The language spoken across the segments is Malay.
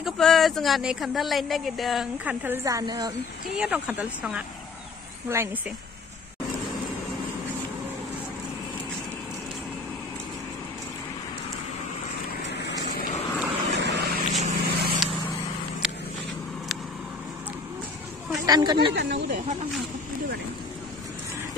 लोगोफोर जोंहा नै खान्थाल लायनो नागिरदों खान्थाल जानो बैयाव दं खान्थाल बिफाङा लायनोसै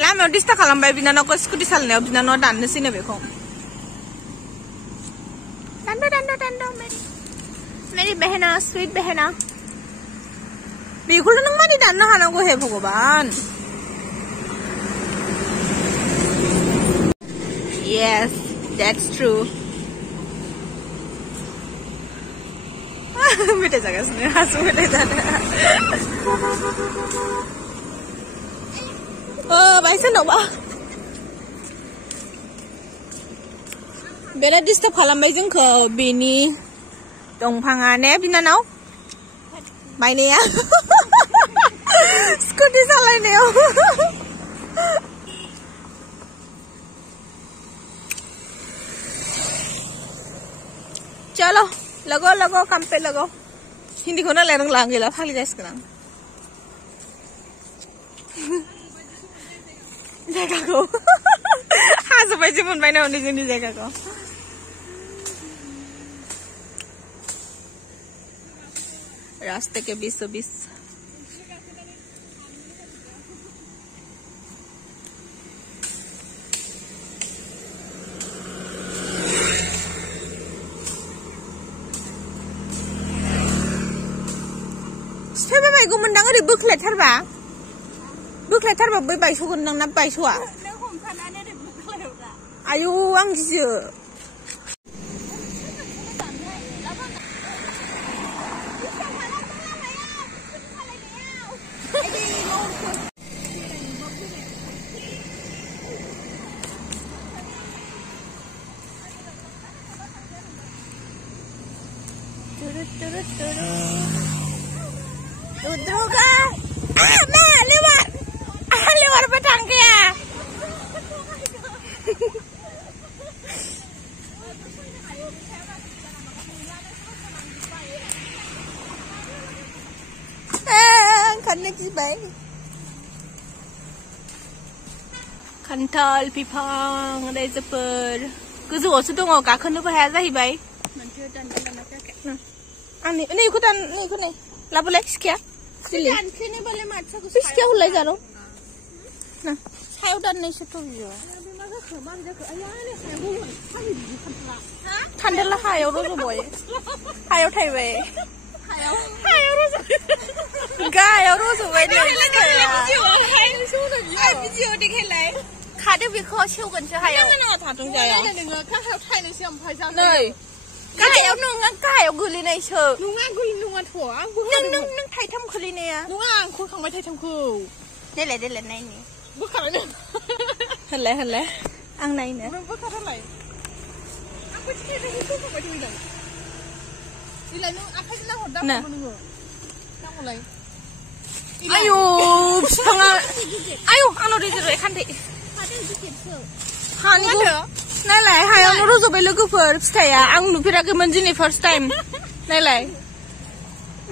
लामायाव डिस्टार्ब खालामबाय बिनानावखौ स्कुटि सालायनायाव बिनानावा दाननोसैनो बेखौ दानदो मेरी बहना स्वीट बहना बेखौल' नों मारै दाननो हानांगौ हे भगवान yes that's true मेथाइ जागासिनो हासु मेथाइ जादों बायसेन दंबा बिराद डिस्टार्ब खालामबाय जोंखौ बेनि दंफाङा ने बिनानाव बायनाया स्कुटि सालायनायाव चलो लगो काम पे लगो हिन्दीखौ नालाय रोंला गैला फाग्लि जासिगोन आं जायगाखौ हाजो बायदि मोनबाय ना जोंनि जायगाखौ रास्ते के बीचों बीच सोरबा बायगौ मोनदां ओरै बोख्लायथारबा बै बायस'गोनदां ना बायस'आ आयौ आं गियो Druga lewat petangnya karena baik खान्थाल बिफां ada जोबोर गोजौआवसो दङ गाखोनोबो हाया जाहैबाय आंनि नैखौ दान नैखौ नै लाबोलाय सिखाया सिखाया हरलाय जानो ना सायाव दाननोसो थ' बियो खान्थाला हायाव रज'बाय हायाव थायबाय गाहायाव रज'बाय भिडिअ देखायलाय खादो बेखौ सेवगोनसो हायाव थाथों जाया गाहायाव थायनोसै ओमफ्राय नै गाहायाव नङा गाहायाव गोलैनायसो नङा नङाथ' आंबो नों थाइथाम खोलैनाया नङा आं खरखांबाय थाइथामखौ देलाय नायनि बोखारनो होनलाय आं नायनो नों बोखारलाय आं बै थाइथामखौ खरखांबाय थादों देलाय नों आखाइजों नाहरदा नोङो नाहरलाय आयौ बिफाङा आयौ आंनाव रेजेरबाय खान्थै हानिखौ नायलाय हायावनो रज'बाय लोगोफोर फिथाइया आं नुफेराखैमोन दिनै फार्स्ट टाइम नायलाय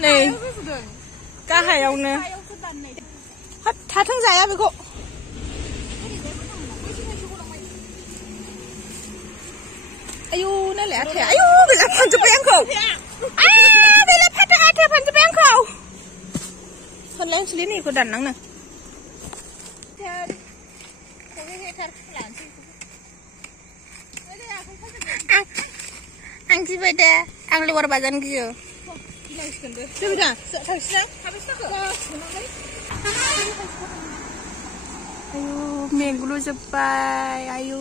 नै गाहायावनो थाथों जाया बेखौ आयौ नायलाय आथाया आयौ बेला फानजोब्बाय आंखौ बेला आथाया फानजोब्बाय आंखौ होनलाय आंसोलै नैखौ दाननांनो आं गिबाय दे आं लेवार बाजानो गियो आयु मेंग्लुजोब्बाय आयु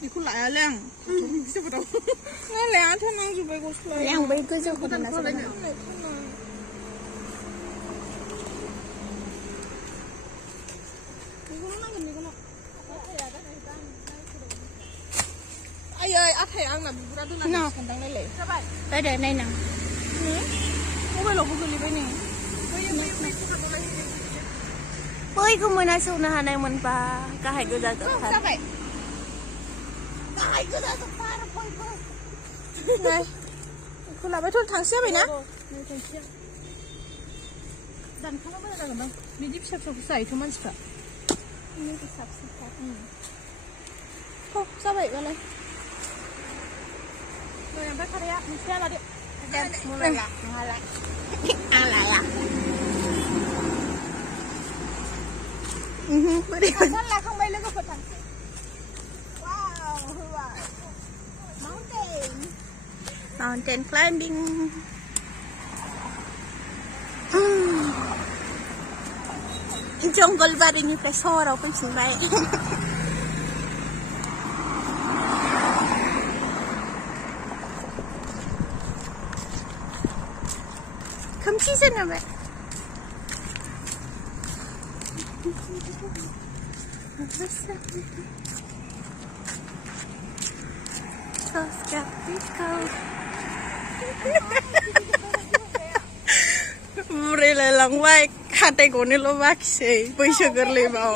बेखौ लायालै आं नायलाय आथा नांजोब्बाय गस्लाया आं बै गोजौखौ आयै आथाया आंना बिबुरा दोना सानदां नायलाय जाबाय नायनां मबाइलावबो गोलैबाय नै बैखौ मोनासौनो हानायमोनबा गाहाय गोजा जोबथार जाबाय गाहाय गोजा जोबथार बयबो बेखौ लाबायथ' थांसै जाबायना दानखांबा मोजां जागोन दां बिदि फिसा फिसाखौ जायोथ' मानसिफ्रा जाबाय बालाय ओमफ्राय खाराया मोनसे आलादो मुलाला नङालाय आलाया बोरै लाखांबाय लोगोफोर थांसै Mountain climbing. Jungle baruनिफ्राय सहराव फैफिनबाय. खोमसिसो नामा? So skeptical. बुरैलाय लांबाय खाथायखौनोल' बाखिसै बैसो गोरलैबाव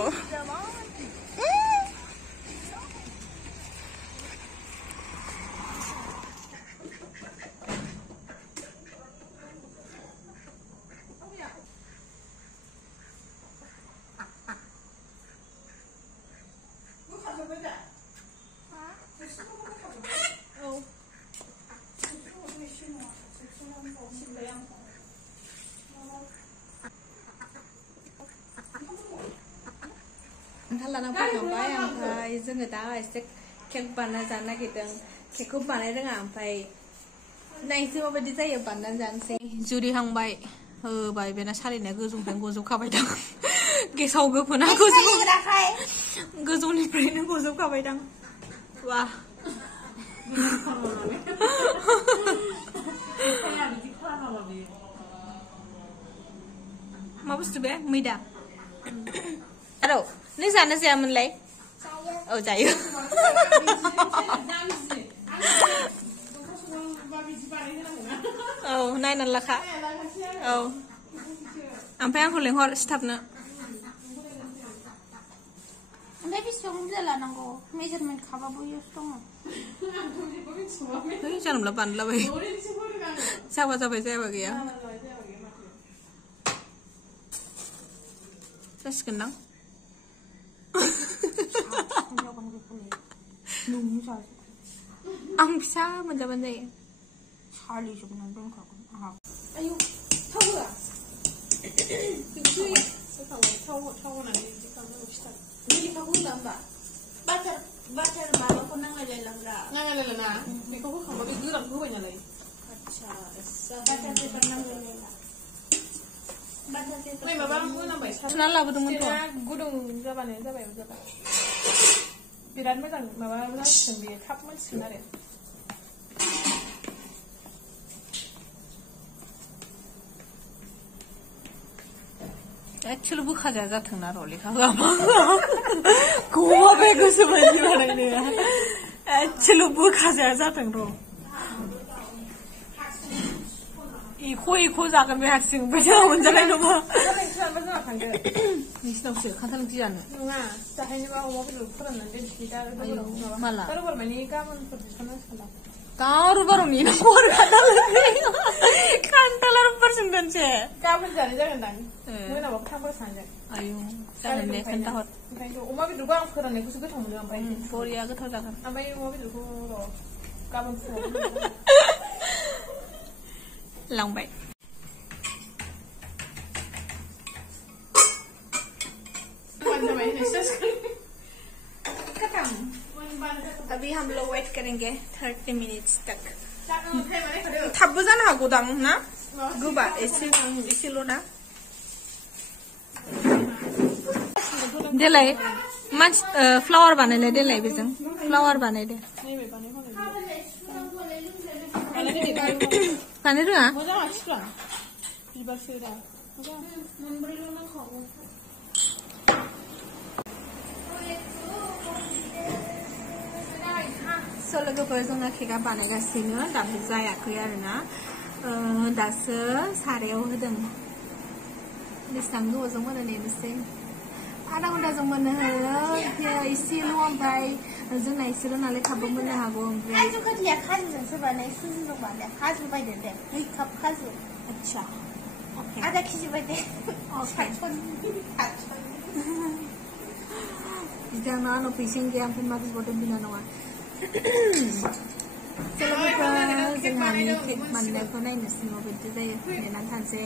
लाना फैखांबाय ओमफ्राय जोङो दा एसे केक बानायना जानो नागिरदों केकखौ बानाय रोङा ओमफ्राय नायसै माबायदि जायो बानायनानै जानोसै जुरिहांबाय होबाय बेना सालिनाया गोजौनिफ्रायनो गजोबखाबाय दां गेसाव गोफोना गोजौनिफ्रायनो गजोबखाबाय दां वा मा बुस्थु बे मैदा आरो नों जानो जायामोनलाय औ जायो औ नायनानै लाखा औ ओमफ्राय आंखौ लेंहर सिथाबनो ओमफ्राय बेसेबां बुरजा लानांगौ मेजारमेन्ट खाबाबो इयावसो दङ जानोब्ला बानलाबाय जाबा जाबाय जायाबा गैया जासिगोनदां आं फिसा मोनजाबानो जायो सालिजोबनानै दोनखागोन आंहा आयौ थाव होआ थाव होनानै बिदि खालामनांगौ सिथार लेखाखौ होला होमबा बाटार माबाखौ नांलायलायलाब्रा नांलायलायला बेखौ होखांबा बे गोरानखौ होबाय नालाय आदसा बाटार पेपार नांलायलायला सुना लाबोदोंमोनथ' गुदुं जाबानो जाबाय बिराद मोजां माबा जासिगोन बेयो थाब मोनसिगोन आरो एक्चुअली बोखाजाया जाथोंना र' लेखा होआबा गवाबे गोसो बायदि बानायनाया एक्चुअली बोखाजाया जाथों र' इख' जागोन बे हारसिं बैसागु मोनजानाय नङा नोंसिनावसो खान्थाल ओंख्रि जानो नङा जाहायनोबा अमा बेदर फोराननानै दोनसै दा माला रुबार माने गाबोनफोर दिखांनांसिगोन गाव रुबाराव नेनांगौ आरो खान्थाल रुबारजों दोनसै गाबोन जानाय जागोनदां मोनाबाबो थांबा सानदों आयौ जागोन दे खोन्थाहर ओंखायनोथ' अमा बेदरखौ आं फोराननायखौसो गोथाव मोनो ओमफ्राय बरिया गोथाव जागोन ओमफ्राय अमा बेदरखौ र' गाबोन फुङाव लांबाय अभी हम लोग वेट करेंगे 30 मिनट्स तक थाबबो जानो हागौदां ना गोबा एसेल' ना देलाय मानसि फ्लावार बानायलाय देलाय बेजों फ्लावार बानायदे बानाय रोङा लोगोफोर जोंना केकआ बानायगासिनो दाबो जायाखै आरोना दासो सारायाव होदों बेसेबां गोबावजों मोनो नेनोसै आधा घन्टाजों मोननो हायो इसे ओमफ्राय जोंना इसोरो नालाय थाबबो मोननो हागौ ओमफ्राय खाजु खोथलिया खाजुजोंसो बानाय सुजिजों बानाय खाजु बायदो दे 2 काप खाजु अच्छा ओके आधा केजि बायदे बिदाना आंनाव फैसा गैया ओमफ्राय मा बिबावदों बिनानावा जोंहा जोंहानि केक बानायनायखौ नायनोसै माबायदि जायो नेनानै थानोसै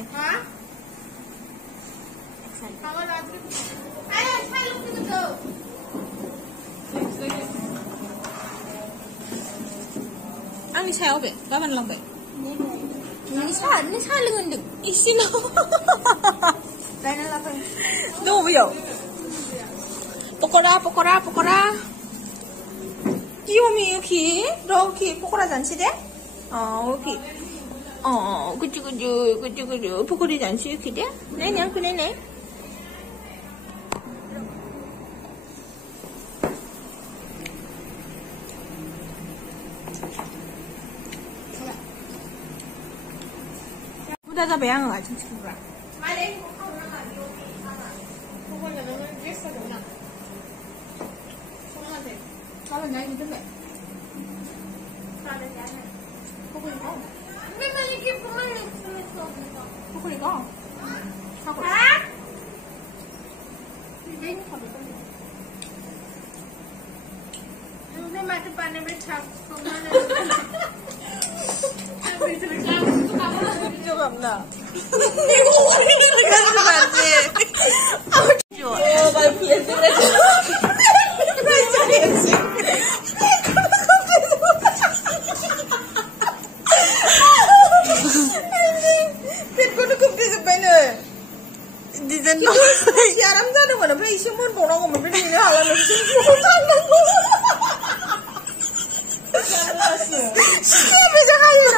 आंनि सायाव बे गाबोन लांबाय नोंनि साहा लोंनो होनदों इसेल' गायना लाफै दङ बैयाव पक'रा Yummy, okay. Okay, pokora jansi deh. Oh, okay. Oh, kucu. Pokora jansi okay deh. Nene, aku nene. Udah sampai yang nggak cuci juga. Kalau nggak gitu nggak? Pokoknya kau. Memang ini pokoknya kau. Aku. Ini kau betul. Ini mati panen bercak. Coba mana? Ini kan mati. Oh, babi itu. Siaran tadi mana beli semua orang mau beli ini halal itu siapa jangan ya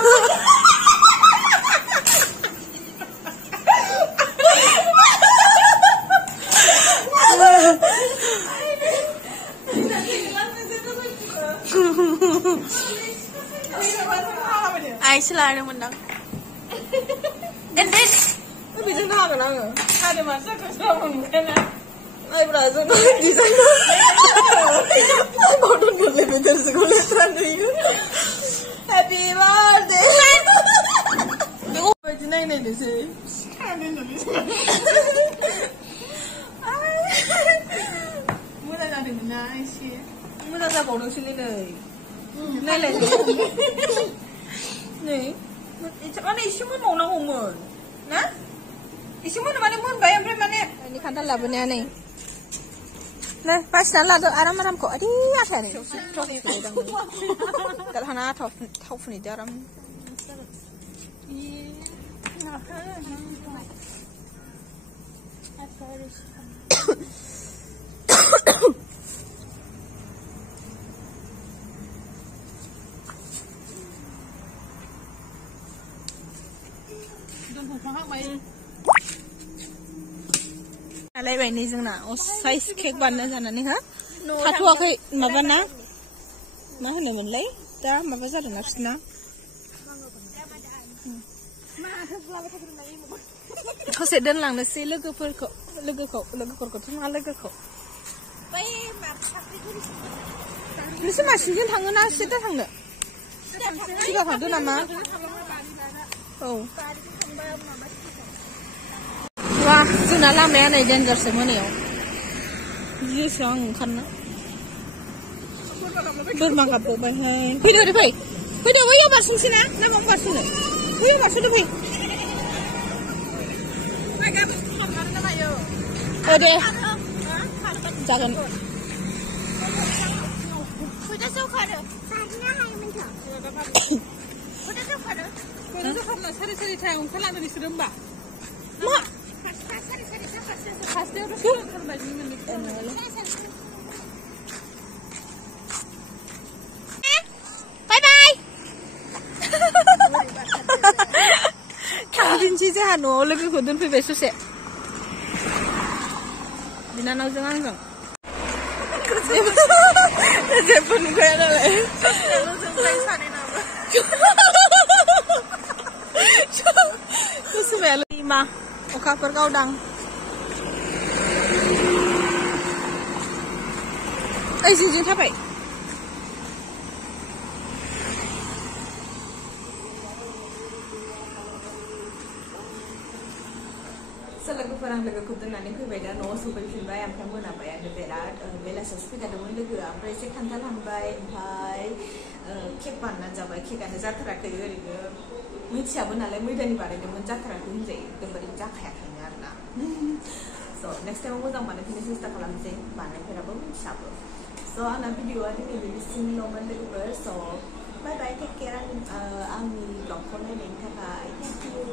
Aisyah menang and then bisa nak kan ada masa kesalahan kan ay brazo no di sana photo कर ले बेटर से बोले trending happy birthday देखो बजना ही नहीं जैसे खाने नहीं मुझे ना देना ऐसे मुझे ना बोलो सिले नहीं ले नहीं itu kan isi mau nang umur nah isi mau mana mun bayam bre mana ini kan dah labnya nih nah pas lah tu aram kok adi apa nih kalau hana tahu nih aram Alai bayi ni jengna, size cake banana jana ni ha? Thatu akai maba na? Ma hane menlai? Da maba jada naksina? Kau sedang lang nasi lega perko tu mana lega kau? Nasi masih jen tangga nasi dah tangga. Siapa tangga nama? Oh. Wah, sudah lama ya nih danger semua nih. Iya siang kan? Bermangkap apa hai? Video deh, video ya basing sini, nama basing deh. Video basing deh. Oke. Jangan. Sudah suka deh. Sudah suka deh. Sudah suka seri tayang kalau ada di seremba. Ma. Bye. Thằng Vinh Chi sẽ Hà Nội lên cái của đơn phi về xuất sẽ. Đi nào nào dừng ăn rồi. Sẽ phân khoe ra lại. Nó dừng tay sẵn đi nào. Cứ smell đi mà. Oka per kau dang. ओइ जोंजों थाबाय लोगोफोर आं लोगोखौ दोननानै फैबाय दा न'आव सफैफिनबाय ओमफ्राय मोनाबायानो बिराद बेलासियावसो फैखादोंमोन लोगोआ ओमफ्राय एसे खान्थाल हानबाय ओमफ्राय केक बानायनानै जाबाय केकआनो जाथाराखै ओरैनो मिथियाबो नालाय मैदानि बानायदोंमोन जाथाराखै होनजायो एकदमबारे जाखायाखैनो आरोना स' नेक्स्ट टाइमाव मोजां बानायफिननो सेस्था खालामसै बानायफेराबो मिथियाबो स' आंना भिडिअआ दिनै बिदिसिमल'मोन लोगोफोर स' बाय बाय टेक केयार आंनि ब्लगखौ नायनायनि थाखाय थेंक इउ